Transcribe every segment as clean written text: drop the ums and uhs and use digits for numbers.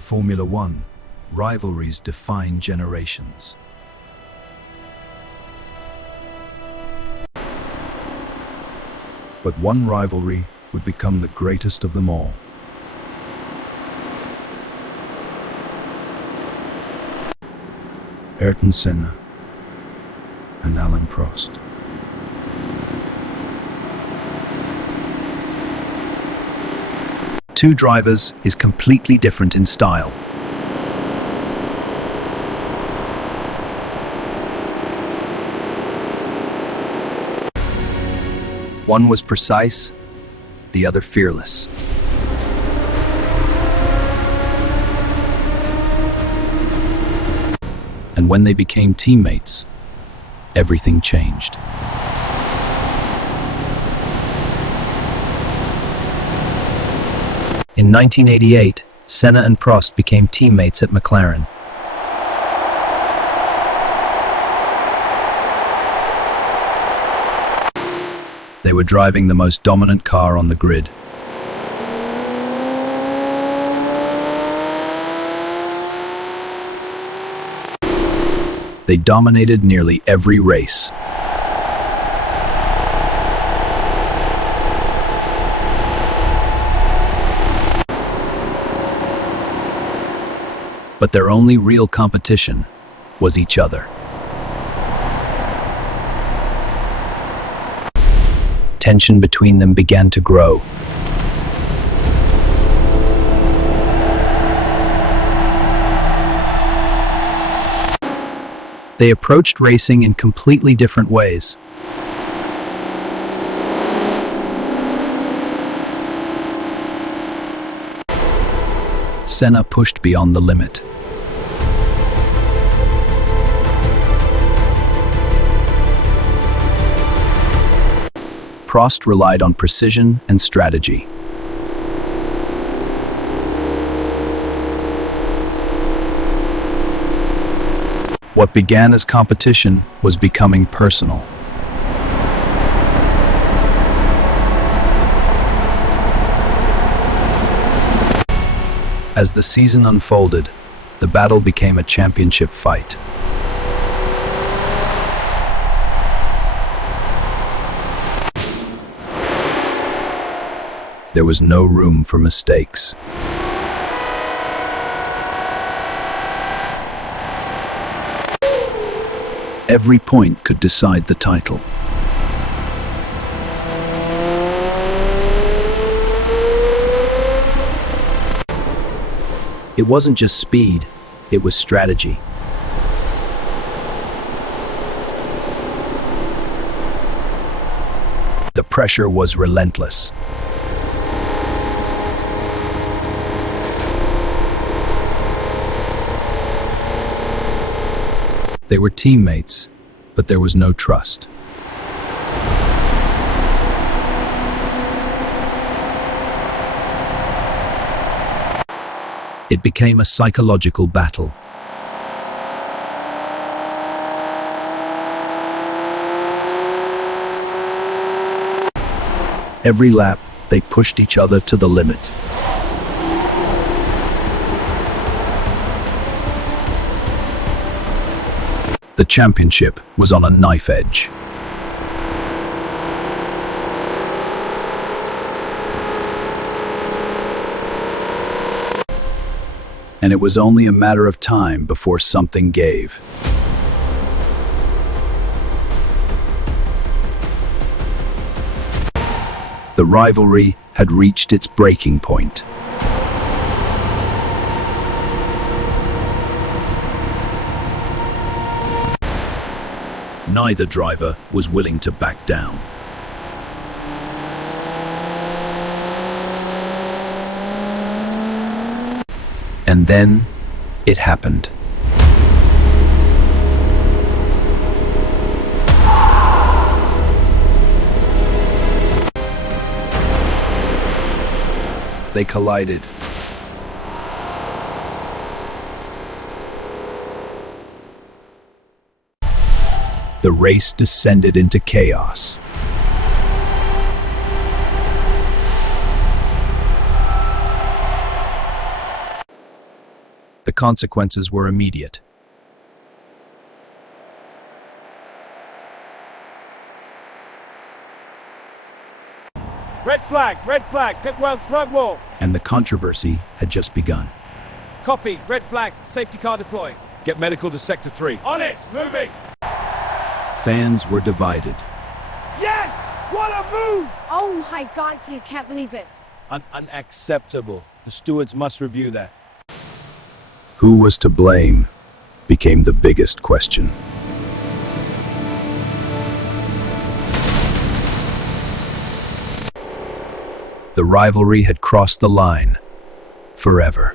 Formula One, rivalries define generations. But one rivalry would become the greatest of them all. Ayrton Senna and Alain Prost. Two drivers is completely different in style. One was precise, the other fearless. And when they became teammates, everything changed. In 1988, Senna and Prost became teammates at McLaren. They were driving the most dominant car on the grid. They dominated nearly every race. But their only real competition was each other. Tension between them began to grow. They approached racing in completely different ways. Senna pushed beyond the limit. Prost relied on precision and strategy. What began as competition was becoming personal. As the season unfolded, the battle became a championship fight. There was no room for mistakes. Every point could decide the title. It wasn't just speed, it was strategy. The pressure was relentless. They were teammates, but there was no trust. It became a psychological battle. Every lap, they pushed each other to the limit. The championship was on a knife edge. And it was only a matter of time before something gave. The rivalry had reached its breaking point. Neither driver was willing to back down. And then it happened. They collided. The race descended into chaos. The consequences were immediate. Red flag, pit world front wall. And the controversy had just begun. Copy, red flag, safety car deploying. Get medical to Sector 3. On it, moving. Fans were divided. Yes, what a move. Oh my God, I can't believe it. Unacceptable. The stewards must review that. Who was to blame became the biggest question. The rivalry had crossed the line forever.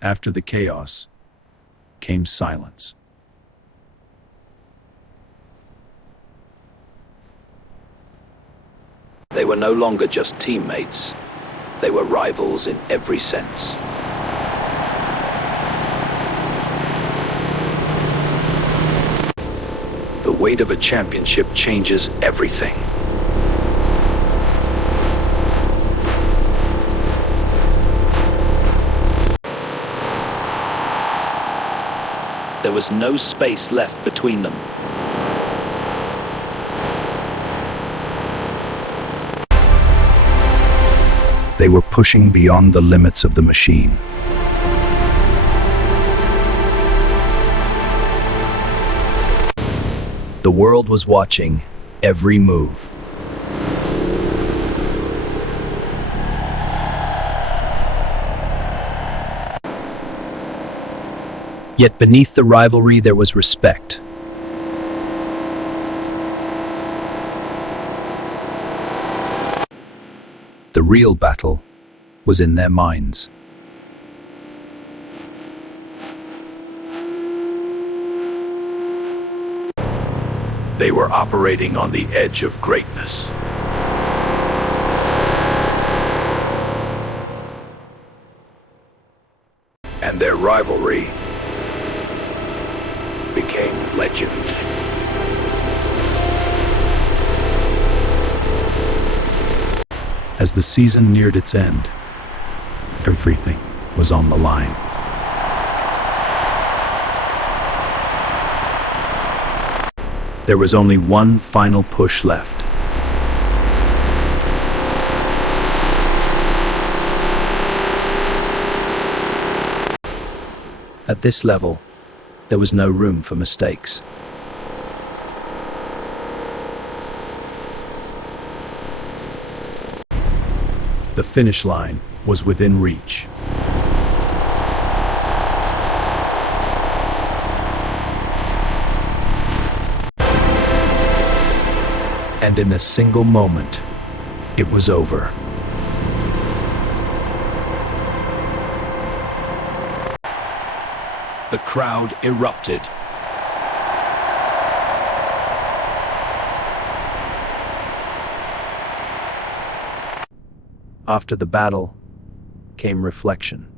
After the chaos came silence. They were no longer just teammates. They were rivals in every sense. The weight of a championship changes everything. There was no space left between them. They were pushing beyond the limits of the machine. The world was watching every move. Yet beneath the rivalry there was respect. The real battle was in their minds. They were operating on the edge of greatness. And their rivalry became legend. As the season neared its end, everything was on the line. There was only one final push left. At this level, there was no room for mistakes. The finish line was within reach. And in a single moment, it was over. The crowd erupted. After the battle came reflection.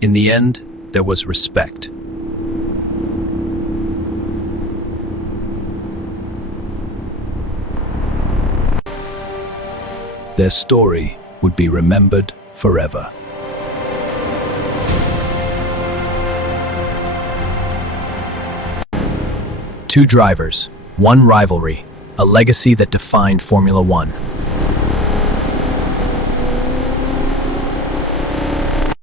In the end, there was respect. Their story would be remembered forever. Two drivers, one rivalry, a legacy that defined Formula One.